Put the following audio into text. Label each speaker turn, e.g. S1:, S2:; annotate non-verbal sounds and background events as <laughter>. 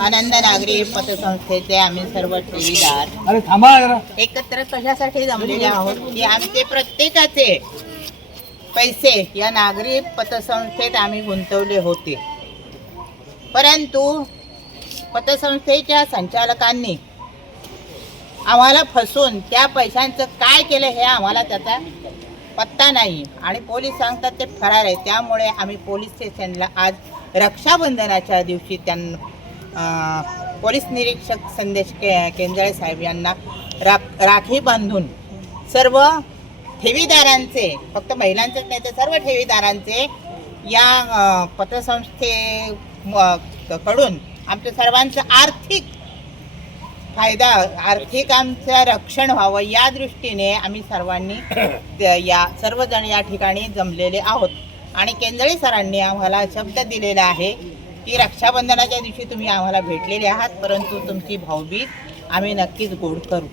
S1: आनंद नागरी पतसंस्थेचे आम्ही सर्व ठेवीदार.
S2: अरे थांबा जरा.
S1: एकत्र कशासाठी जमलेले आहोत? की आमचे प्रत्येकाचे पैसे या नागरी पतसंस्थेत आम्ही गुंतवले होते. परंतु पतसंस्थेच्या संचालकांनी आम्हाला फसून त्या पैशांचं काय केलं हे आम्हाला त्याचा पत्ता नाही. आणि पोलीस सांगतात ते फरार आहे. त्यामुळे आम्ही पोलीस स्टेशनला आज रक्षाबंधनाच्या दिवशी त्यांना पोलीस निरीक्षक संदेश के केंद्रे साहेब यांना राख राखी बांधून सर्व ठेवीदारांचे फक्त महिलांचेच नाही तर सर्व ठेवीदारांचे या पतसंस्थे कडून आमच्या सर्वांचं आर्थिक फायदा आर्थिक आमचं रक्षण व्हावं या दृष्टीने आम्ही सर्वांनी <coughs> या सर्वजण या ठिकाणी जमलेले आहोत. आणि केंद्रे सरांनी आम्हाला शब्द दिलेला आहे की रक्षाबंधनाच्या दिवशी तुम्ही आम्हाला भेटलेले आहात परंतु तुमची भाऊबीज आम्ही नक्कीच गोड करू.